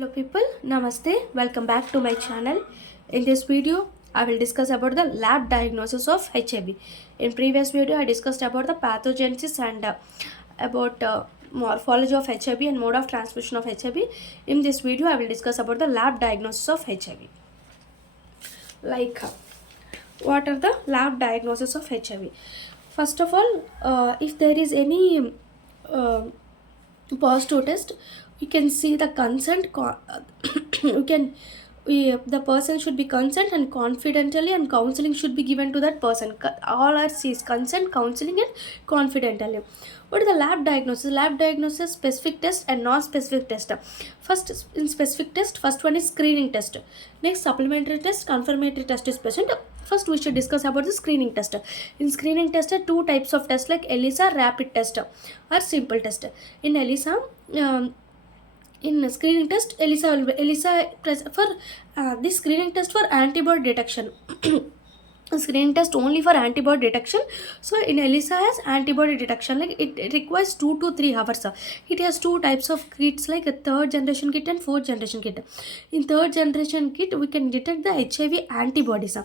Hello people, Namaste. Welcome back to my channel. In this video, I will discuss about the lab diagnosis of HIV. In previous video, I discussed about the pathogenesis and about morphology of HIV and mode of transmission of HIV. In this video, I will discuss about the lab diagnosis of HIV. Like, what are the lab diagnosis of HIV? First of all, if there is any uh, positive test, you can see the consent you can the person should be consent and confidentially, and counseling should be given to that person. All are sees consent, counseling, and confidentially. What is the lab diagnosis? Lab diagnosis, specific test and non-specific test. First, in specific test, first one is screening test. Next, supplementary test, confirmatory test is present. First, we should discuss about the screening test. In screening test, two types of tests like ELISA, rapid test, or simple test. In ELISA, in screening test, ELISA for this screening test for antibody detection. Screening test only for antibody detection. So in ELISA has antibody detection, like it requires 2 to 3 hours. It has two types of kits, like a third generation kit and fourth generation kit. In third generation kit, we can detect the HIV antibodies.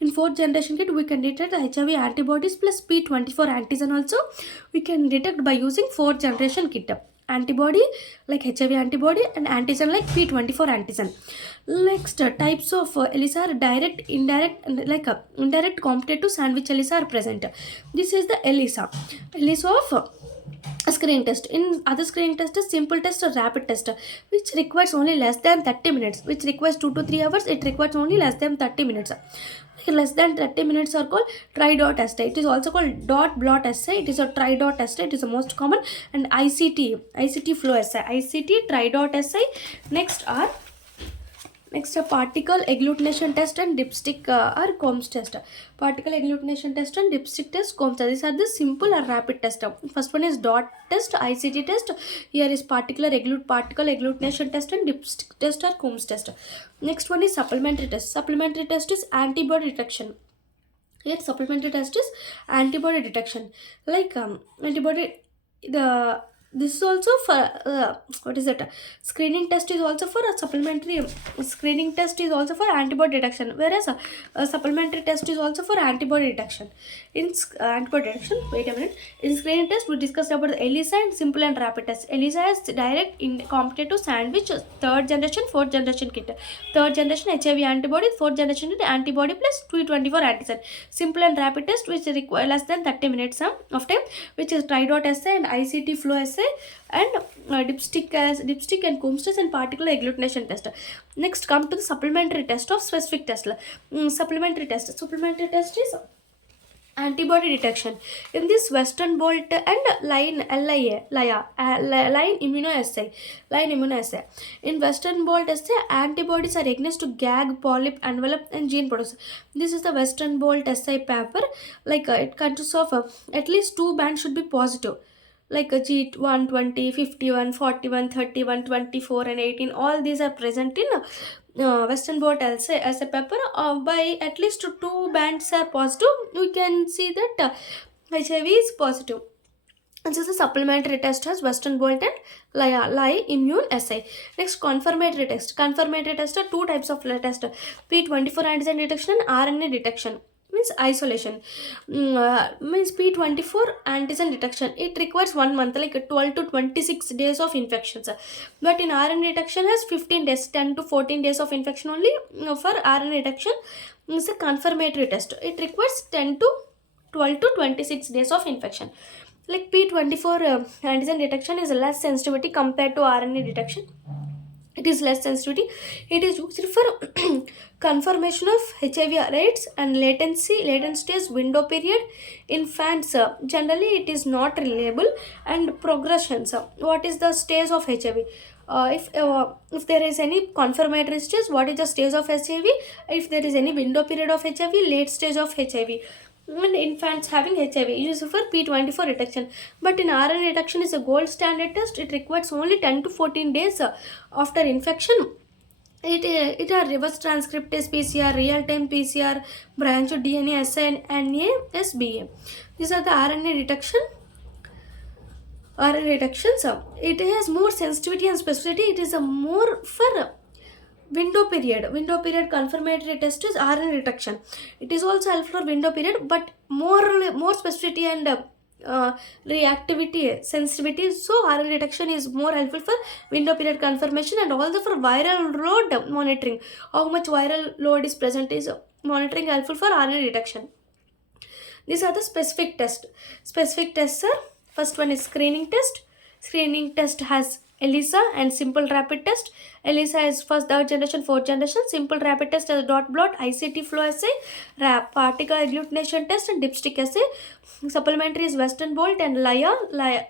In fourth generation kit, we can detect the HIV antibodies plus P24 antigen also. We can detect by using fourth generation kit. Antibody like HIV antibody and antigen like P24 antigen. Next, types of ELISA are direct, indirect, and like indirect competitive sandwich ELISA are present. This is the ELISA of screening test. In other screening test is simple test or rapid test, which requires only less than 30 minutes, which requires 2 to 3 hours. It requires only less than 30 minutes. Less than 30 minutes are called tri-dot assay. It is also called dot blot assay. It is a tri-dot assay. It is the most common. And ICT flow assay, ICT tri-dot assay. Next, a particle agglutination test and dipstick or Combs test. Particle agglutination test and dipstick test, Combs test. These are the simple or rapid test. First one is dot test, ICT test. Here is particle agglutination test and dipstick test or Combs test. Next one is supplementary test. Supplementary test is antibody detection. Here supplementary test is antibody detection. Like antibody, the this is also for what is it, screening test is also for a supplementary, screening test is also for antibody detection, whereas a supplementary test is also for antibody detection. In antibody detection, wait a minute, in screening test we discussed about the ELISA and simple and rapid test. ELISA is direct in competitive sandwich, third generation, fourth generation kit. Third generation HIV antibody, fourth generation kit antibody plus 224 antigen. Simple and rapid test which require less than 30 minutes of time, which is tri-dot assay and ICT flow assay and dipstick and Combs test and particle agglutination test. Next, come to the supplementary test of specific test. Supplementary test is antibody detection. In this Western blot and line immunoassay. In Western blot assay, antibodies are against to gag, polyp, envelope, and gene proteins. This is the Western blot assay paper. Like it consists of at least 2 bands should be positive, like a G120, 51, 41, 31, 24, and 18. All these are present in Western blot as a paper. By at least 2 bands are positive, we can see that HIV is positive. And so the supplementary test has Western blot and lie immune assay. Next, confirmatory test. Confirmatory test are two types of test: P24 antigen detection and RNA detection. Means isolation. Means P24 antigen detection, it requires 1 month, like 12 to 26 days of infections. But in RNA detection has 15 days, 10 to 14 days of infection only. For RNA detection is a confirmatory test. It requires 10 to 12 to 26 days of infection. Like P24 antigen detection is less sensitivity compared to RNA detection. It is less sensitivity. It is used for confirmation of HIV rates and latent stage window period. In fans, generally it is not reliable. And progressions. What is the stage of HIV? If there is any confirmatory stage, what is the stage of HIV? If there is any window period of HIV, late stage of HIV. And infants having HIV used for P24 detection. But in RNA detection is a gold standard test. It requires only 10 to 14 days after infection. It are reverse transcriptase PCR, real-time PCR, branch DNA assay, and NASBA. These are the RNA detection. RNA detections, it has more sensitivity and specificity. It is a more for window period confirmatory test is RNA detection. It is also helpful for window period, but more specificity and reactivity sensitivity. So RNA detection is more helpful for window period confirmation, and also for viral load monitoring. How much viral load is present is monitoring helpful for RNA detection. These are the specific tests. Specific tests are, first one is screening test. Screening test has ELISA and simple rapid test. ELISA is first, third generation, fourth generation. Simple rapid test as dot blot, ICT flow assay, particle agglutination test, and dipstick assay. Supplementary is Western blot and LIA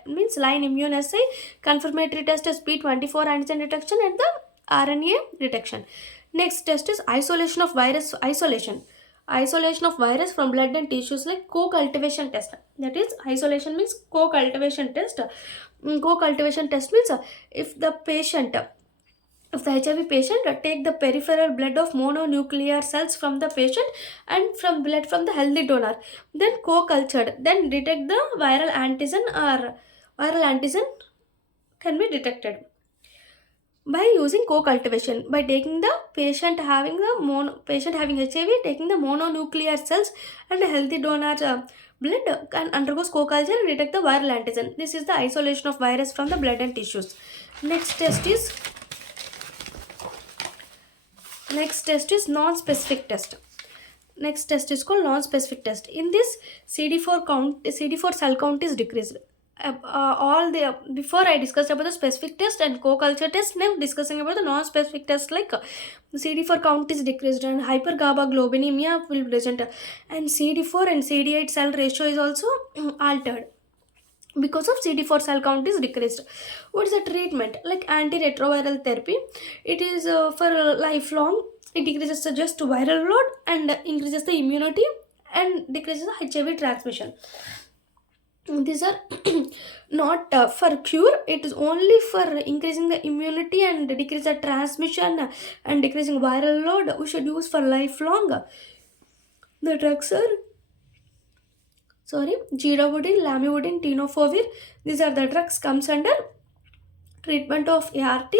means line immune assay. Confirmatory test is P24 antigen detection and the RNA detection. Next test is isolation of virus from blood and tissues, like co-cultivation test. That is, isolation means co-cultivation test. Co-cultivation test means if the HIV patient take the peripheral blood of mononuclear cells from the patient and from blood from the healthy donor, then co-cultured, then detect the viral antigen can be detected by using co-cultivation, by taking the patient having HIV, taking the mononuclear cells and a healthy donor blood, can undergoes co-culture and detect the viral antigen. This is the isolation of virus from the blood and tissues. Next test is non-specific test. Next test is called non-specific test. In this, CD4 cell count is decreased. All the Before I discussed about the specific test and co-culture test, now discussing about the non-specific test, like CD4 count is decreased and hypergammaglobulinemia will present, and CD4 and CD8 cell ratio is also altered because of CD4 cell count is decreased. What is the treatment? Like antiretroviral therapy. It is for lifelong. It decreases the just viral load and increases the immunity and decreases the HIV transmission. These are not for cure. It is only for increasing the immunity and decrease the transmission and decreasing viral load. We should use for lifelong. The drugs are Girovodin, Lamivudine, Tenofovir. These are the drugs comes under treatment of ART.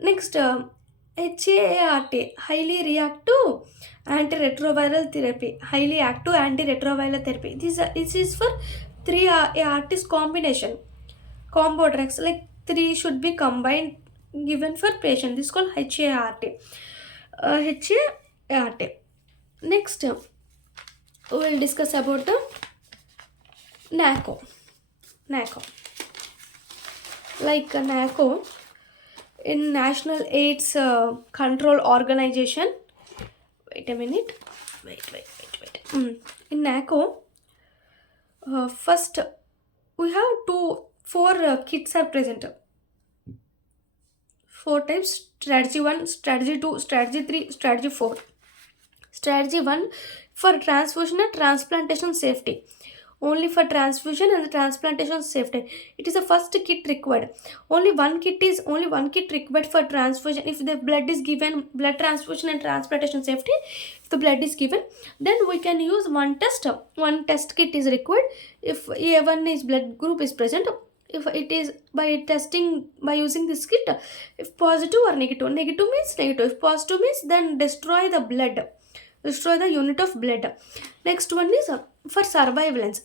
Next, HAART, highly reactive antiretroviral therapy. Highly active antiretroviral therapy. This is for three ARTs combination. Combo drugs, like three should be combined given for patient. This is called HAART. HAART. Next, we will discuss about the NACO. Like NACO, in National AIDS Control Organization. Wait a minute. Wait. In NACO, first we have four kits are present. 4 types: strategy 1, strategy 2, strategy 3, strategy 4. Strategy 1 for transfusion and transplantation safety. Only for transfusion and transplantation safety. It is the first kit required. Only one kit required for transfusion. If the blood is given, blood transfusion and transplantation safety, if the blood is given, then we can use one test. One test kit is required. If A1 is blood group is present, if it is by using this kit, if positive or negative means negative, if positive means then destroy the unit of blood. Next one is for surveillance.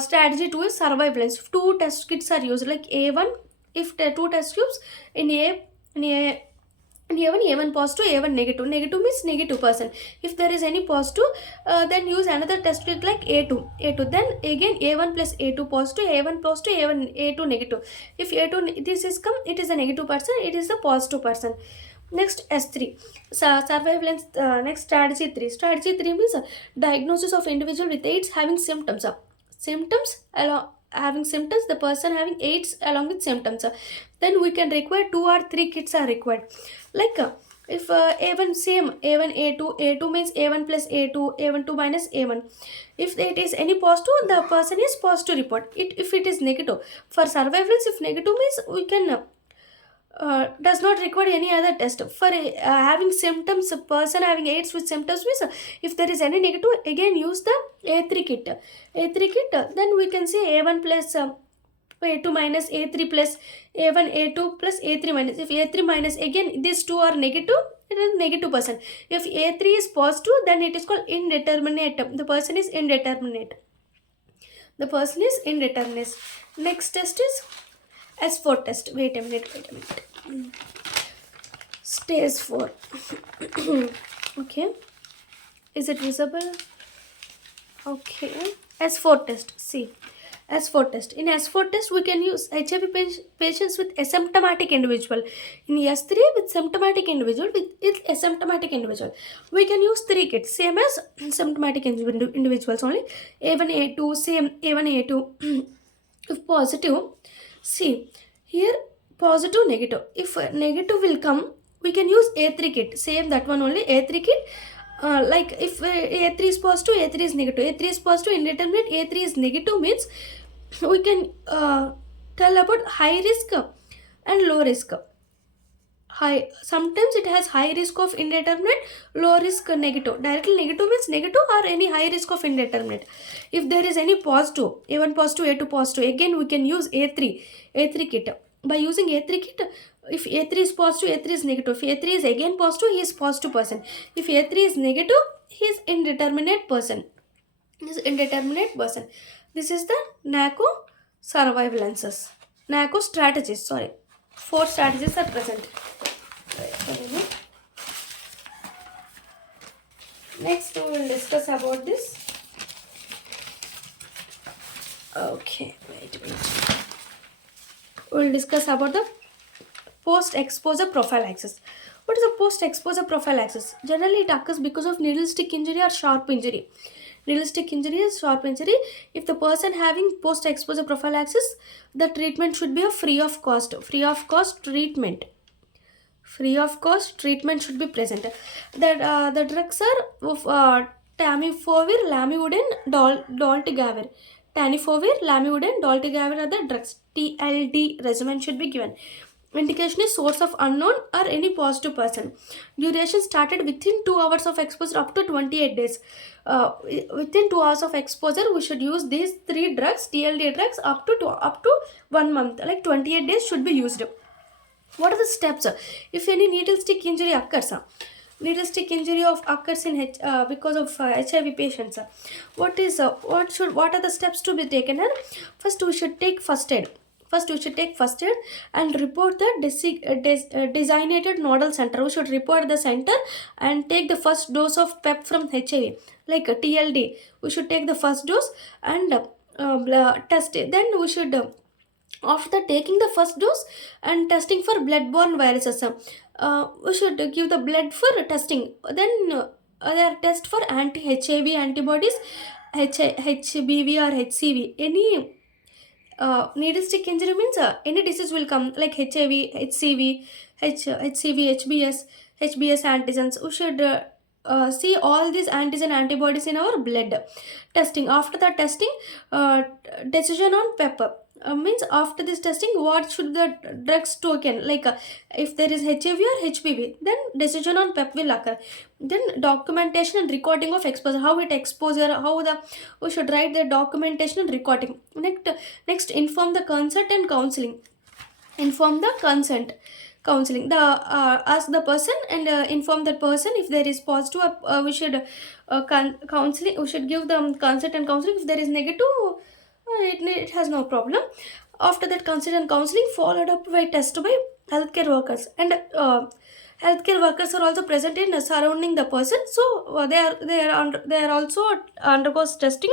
Strategy 2 is surveillance. 2 test kits are used, like A1. If the 2 test tubes in A1 positive, A1 negative. Negative means negative person. If there is any positive, then use another test kit like A2. Then again A1 plus A2 positive, A1 positive, A2 negative. If A2 this is come, it is a negative person. It is the positive person. Next, S3, surveillance. Next, strategy 3. Strategy 3 means diagnosis of individual with AIDS having symptoms. The person having AIDS along with symptoms. Then we can require 2 or 3 kits are required. Like if A1 same, A1 A2 means A1 plus A2, A1 2 minus A1. If it is any positive, the person is positive report. If it is negative, for surveillance, if negative means we can does not require any other test. For having symptoms, a person having AIDS with symptoms means if there is any negative, again use the A3 kit. Then we can say A1 plus A2 minus A3 plus A1 A2 plus A3 minus. If A3 minus, again these two are negative, it is negative person. If A3 is positive, then it is called indeterminate. The person is indeterminate. The person is indeterminate. Next test is S4 test. Wait a minute. Stage 4. Okay. Is it visible? Okay. S4 test. See. S4 test. In S4 test, we can use HIV patients with asymptomatic individual. In S3, with symptomatic individual, with asymptomatic individual. We can use 3 kits, same as symptomatic individuals only. A1, A2, same A1, A2. If positive, see, here positive, negative. If negative will come, we can use A3 kit. Same that one only, A3 kit. Like if A3 is positive, A3 is negative. A3 is positive, indeterminate, A3 is negative means we can tell about high risk and low risk. High, sometimes it has high risk of indeterminate, low risk negative. Directly negative means negative or any high risk of indeterminate. If there is any positive, A1 positive, A2 positive, again we can use A3 kit. By using A3 kit, if A3 is positive, A3 is negative. If A3 is again positive, he is positive person. If A3 is negative, he is indeterminate person. This indeterminate person. This is the NACO surveillancers. NACO strategies, sorry. 4 strategies are present. Next we will discuss about this. Okay, wait a minute. We will discuss about the post-exposure prophylaxis. What is a post-exposure prophylaxis? Generally it occurs because of needle stick injury or sharp injury. Needle stick injury is sharp injury. If the person having post-exposure prophylaxis, the treatment should be a free of cost. Free of cost treatment. Free of cost treatment should be present. The drugs are of tamifovir, lamivudine, dolutegravir. Tenofovir, lamivudine, dolutegravir are the drugs. TLD regimen should be given. Indication is source of unknown or any positive person. Duration started within 2 hours of exposure up to 28 days. Within 2 hours of exposure, we should use these 3 drugs, TLD drugs, up to 1 month. Like 28 days should be used. What are the steps? If any needle stick injury occurs, needle stick injury occurs in because of HIV patients. What are the steps to be taken? First, we should take first aid. And report the designated nodal center. We should report the center and take the first dose of PEP from HIV, like a TLD. We should take the first dose and test it. Then we should after taking the first dose and testing for bloodborne viruses, we should give the blood for testing. Then other test for anti-HIV antibodies, HBV or HCV. Any needle stick injury means any disease will come, like HIV, HCV, HBS antigens. We should see all these antigen antibodies in our blood. Testing. After the testing, decision on pepper. Means after this testing, what should the drugs token? Like if there is HIV or HPV, then decision on PEP will occur. Then documentation and recording of exposure. How it exposure, we should write the documentation and recording. Next, inform the consent and counseling. Inform the consent. Counseling. Ask the person and inform that person if there is positive. We should counseling. We should give them consent and counseling. If there is negative, it has no problem. After that, consent and counseling followed up by test by healthcare workers, and healthcare workers are also present in surrounding the person, so they are also undergoes testing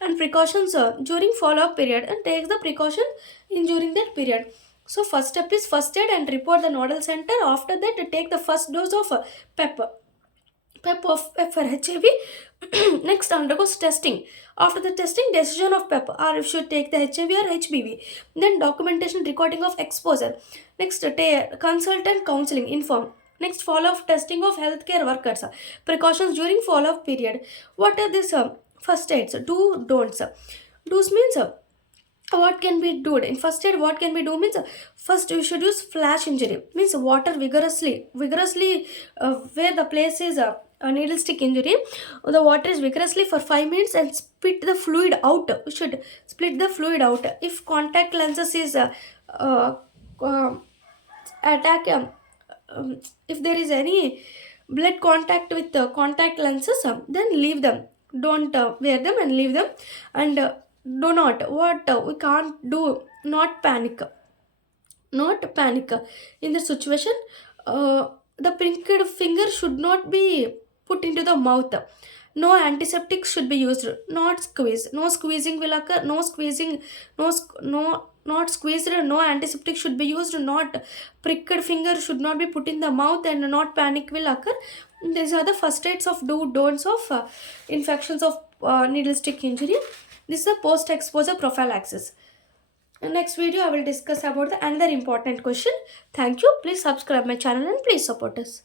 and precautions during follow-up period, and takes the precaution in during that period. So first step is first aid and report the nodal center. After that, take the first dose of pepper for HIV. Next, undergoes testing. After the testing, decision of pepper, or if should take the HIV or HBV. Then documentation, recording of exposure. Next, consult and counseling, inform. Next, follow-up testing of healthcare workers. Precautions during follow-up period. What are these first aids? Do, don'ts. Do's means what can be do in first aid. What can we do means first you should use flash injury, means water vigorously where the place is needle stick injury, the water is vigorously for 5 minutes and spit the fluid out. We should split the fluid out. If contact lenses is uh, uh, attack if there is any blood contact with the contact lenses, then leave them. Don't wear them and leave them. And do not what we can't do, not panic. Not panic in the situation. The pricked finger should not be put into the mouth. No antiseptic should be used. Not squeeze. No squeezing will occur. No squeezing. No, not squeezed. No antiseptic should be used. Not pricked finger should not be put in the mouth, and not panic will occur. These are the first aids of don'ts of infections of needle stick injury. This is a post exposure prophylaxis. In next video I will discuss about the another important question. Thank you. Please subscribe my channel and please support us.